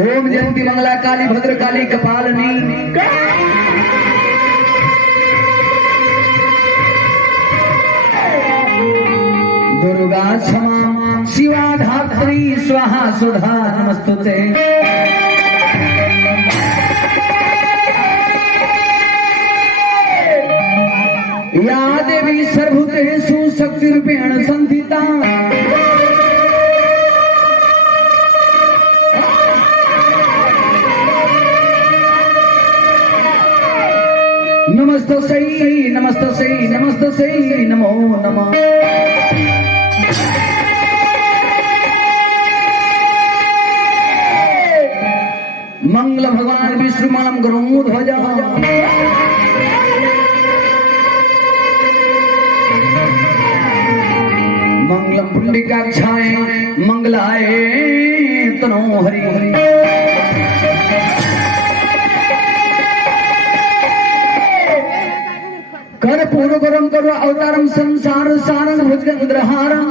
ओम जयंती मंगला काली भद्र काली कपालनी दुर्गा क्षमा शिवा धात्री स्वाहा सुधा नमस्तुते। या देवी सर्वभूतेषु शक्तिरूपेण संस्थिता नमस्तस्यै नमस्तस्यै नमस्तस्यै नमो नमः। मंगल भगवान विष्णु मंगलम गरुड़ मंगलम पुंडरीकाक्षाय मंगलाय तनो हरि हरि। कर पूर्व गरम करो अवतारम संसार सारंग भुजगेंद्रहारम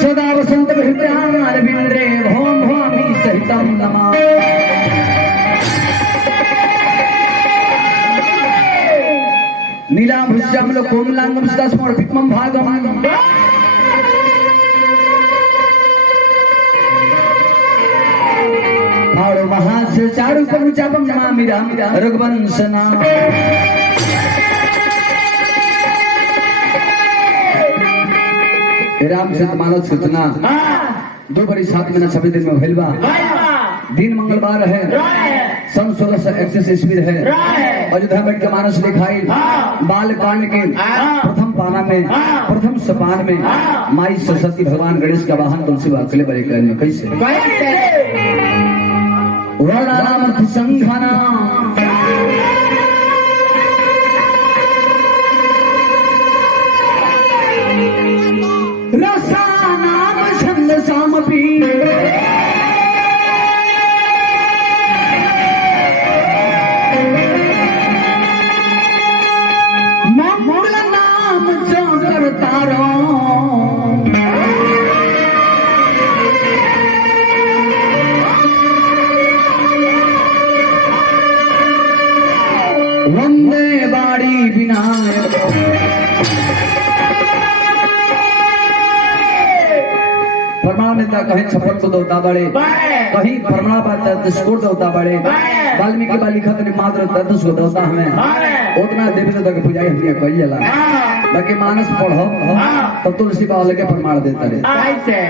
सदा वसंत हृदयारविंद्रे भौम भवामी सहितं नमः। नीलाभृश्यामल कोमलांगम सदा समर्पितमं भागम और वहां से चारु परुचापम नमामि राम रघुवंशना। रामचरित मानस सूचना 2 बड़ी 7 महीना 26 दिन में भैलवा दिन मंगलवार है सन 1631 ईस्वी है। अयोध्या बैठ के मानस लिखाई बाल कांड के प्रथम पाना में प्रथम सोपान में माई सरस्वती भगवान गणेश का वाहन तुलसी अकेले बड़े करने कैसे वर्णानामर्थ संघाना विनायक परमानेता कहीं छप्पन को देवता बड़े कहीं परमाणा बात तिस्कोट देवता बड़े वाल्मीकि बा लिखत ने मात्र तत्स को देवता हमें उतना देवी देवता के पूजाई हमने कई जला बाकी मानस पढ़ो तब तुलसी बा वाले के प्रमाण देता रहे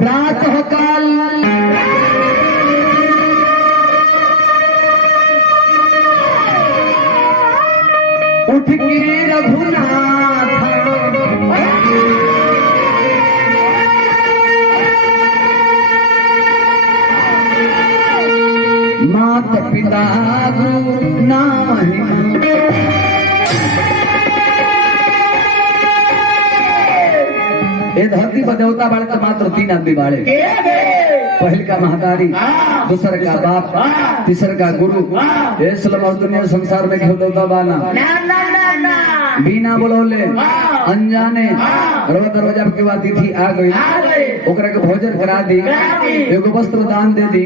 प्रातः काल उठ के रघुनाथ मात पिता गुरु नाही ये धरती पर देवता बाड़े तो मात्र 3 आदमी बाड़े पहल का महतारी दूसर का बाप तीसर का गुरु ये सलम दुनिया संसार में क्यों देवता बाना बिना बोलोले अनजाने रोज दरवाजा के बाद तिथि आ गई ओकरा के भोजन करा दी एगो वस्त्र दान दे दी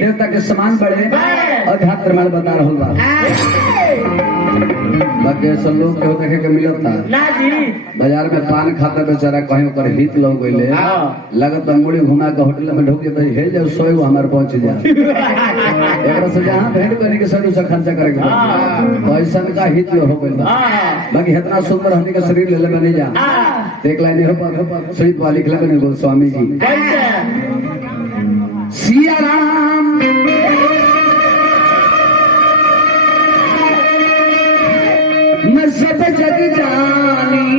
देवता के समान बढ़े अध्यात्म प्रमाण बता रहल बा बाकी सब लोग के देखे के मिलत था ना जी बाजार में पान खाता बेचारा कहीं ओकर हित लोग गइले लगत मुड़ी घुमा के होटल में ढोक के हे जाओ 100 गो हमार पहुंच जा एकरा से जहां भेंट करने के सब से खर्चा करे के पैसा का हित हो गइल बा बाकी इतना सुंदर हमनी के शरीर ले लेबे नहीं जा एक लाइन हो पर शहीद वाली लिखला बने गोस्वामी जी सिया राम मैं सब जग जानी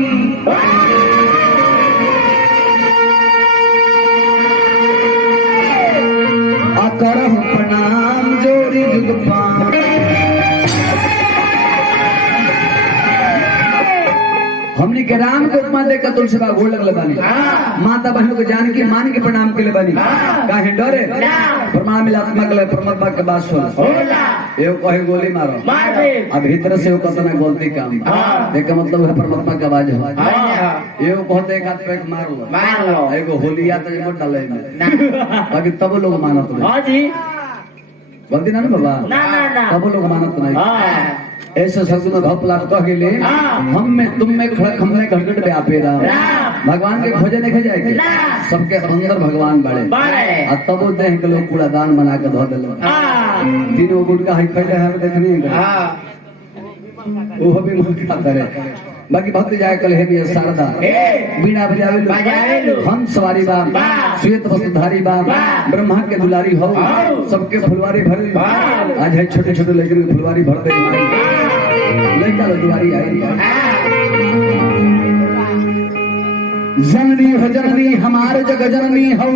अकरहु प्रणाम जोड़ी जुग पान हमने के राम को उपमा देकर तुलसी बा गोड़ लगले बानी माता बहनों को जान के मान के प्रणाम के लिए बानी काहे डरे प्रमाण मिलात्मा के परमात्मा के बात होला एओ कहे गोली मारो अब भीतर से वो कतना गलती काम एक मतलब है परमात्मा की आवाज है एओ कहते एक हाथ पे मार लो एगो होलिया तो मत डाले में बाकी तब लोग मानत नहीं हां जी गलती ना बाबा ना तब लोग मानत नहीं ऐसे शब्द में भपला कह गेले हम में तुम में खड़क हमने घटघट पे आपे राम भगवान के खोजे नहीं खोजे के सबके अंदर भगवान बड़े और तब वो देख के लोग कूड़ादान बना के धो देलो तीनों गुटका है खैले है देखने वो भी मन खाता रहे बाकी भक्त जाय कल है भी शारदा बीना बजावे हम सवारी बा श्वेत वस्त्रधारी बा ब्रह्मा के दुलारी हो सबके फुलवारी भर आज है छोटे छोटे लड़के की फुलवारी भर दे लड़का लो दुलारी आई जननी हो जननी हमारे जग जननी हो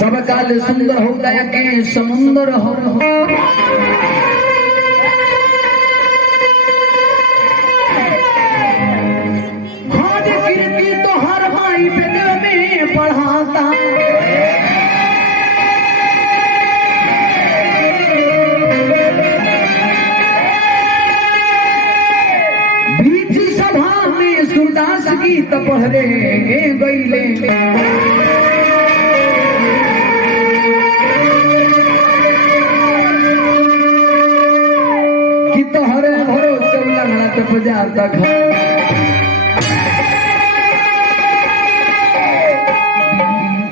सब काल सुंदर हो दया के समुंदर हो हाथ कीर्ति तो हर भाई बेद में पढ़ाता बीच सभा में सूरदास गीत पढ़ रे गईले तोहरे भरोसे लगना तो बजाता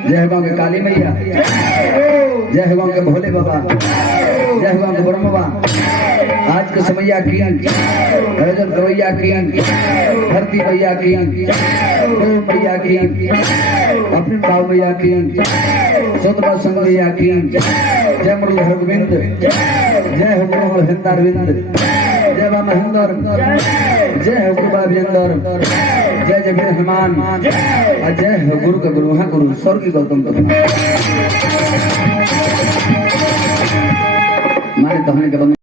जय गाँव के काली मैया जय गाँव के भोले बाबा जय गाँव के ब्रह्म बाबा आज के समैया की रजत गवैया की धरती मैया की मैया की अपने बाबू मैया की सोतबा संग मैया की जय मुरली हरगोविंद जय हो गुरु हिंदारविंद जय जय बा महेंद्र, जय हो कृपा अभियंदर, जय जय वीर हनुमान, और जय हो गुरु का गुरु हाँ गुरु स्वर्गीय गौतम मारे दहने के